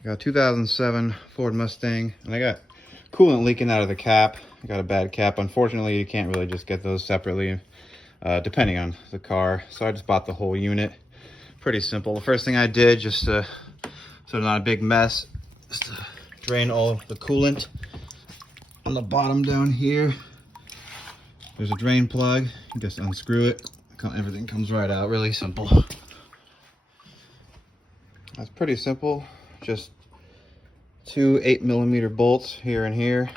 I got a 2007 Ford Mustang, and I got coolant leaking out of the cap. I got a bad cap. Unfortunately, you can't really just get those separately, depending on the car. So I just bought the whole unit. Pretty simple. The first thing I did, just so it's not a big mess, just to drain all the coolant on the bottom down here. There's a drain plug. You just unscrew it. Everything comes right out. Really simple. That's pretty simple. Just two 8mm bolts here and here.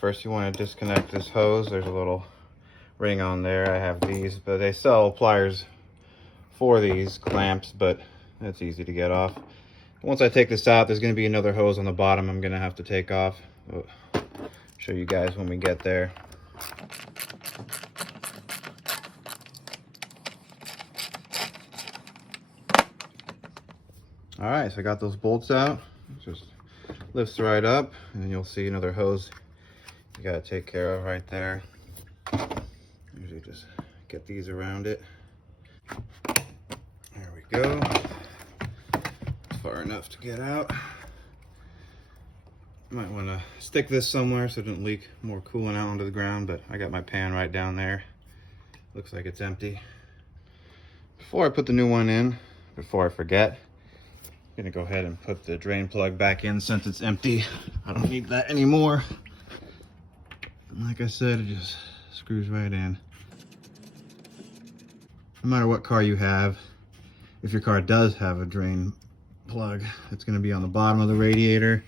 First, you want to disconnect this hose. There's a little ring on there. I have these, but they sell pliers for these clamps, but it's easy to get off. Once I take this out, there's going to be another hose on the bottom I'm going to have to take off. I'll show you guys when we get there. All right, so I got those bolts out. It just lifts right up, and then you'll see another hose you gotta take care of right there. Usually just get these around it. There we go. Far enough to get out. You might want to stick this somewhere so it doesn't leak more coolant out onto the ground, but I got my pan right down there. Looks like it's empty. Before I put the new one in, before I forget, I'm gonna go ahead and put the drain plug back in since it's empty. I don't need that anymore. And like I said, it just screws right in. No matter what car you have, if your car does have a drain plug, it's gonna be on the bottom of the radiator,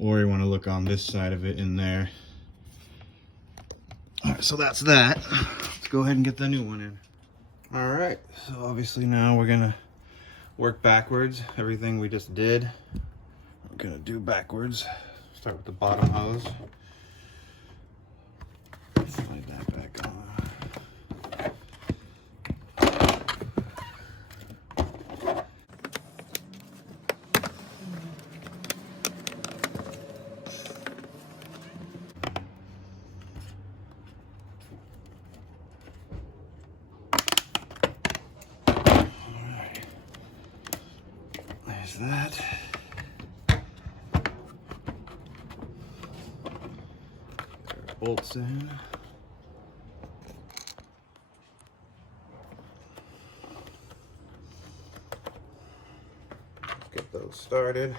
or you wanna look on this side of it in there. All right, so that's that. Let's go ahead and get the new one in. All right, so obviously now we're gonna work backwards. Everything we just did, we're gonna do backwards. Start with the bottom hose. Slide that back on. That. Bolts in. Get those started.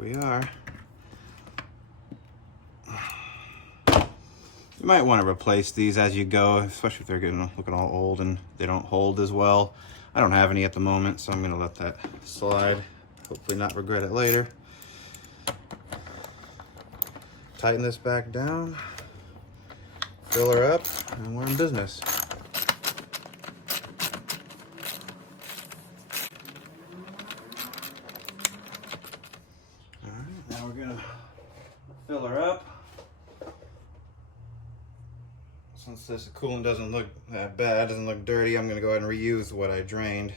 We are. You might want to replace these as you go, especially if they're looking all old and they don't hold as well. I don't have any at the moment, so I'm going to let that slide. Hopefully not regret it later. Tighten this back down, fill her up, and we're in business. Now we're gonna fill her up. Since this coolant doesn't look that bad, doesn't look dirty, I'm gonna go ahead and reuse what I drained.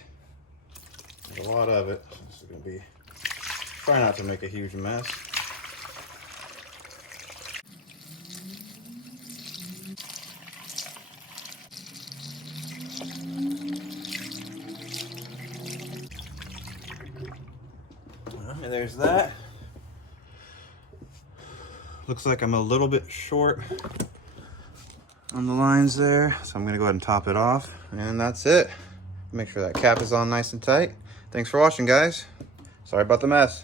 There's a lot of it. So this is gonna be, try not to make a huge mess. And there's that. Looks like I'm a little bit short on the lines there, so I'm gonna go ahead and top it off, and that's it. Make sure that cap is on nice and tight. Thanks for watching, guys. Sorry about the mess.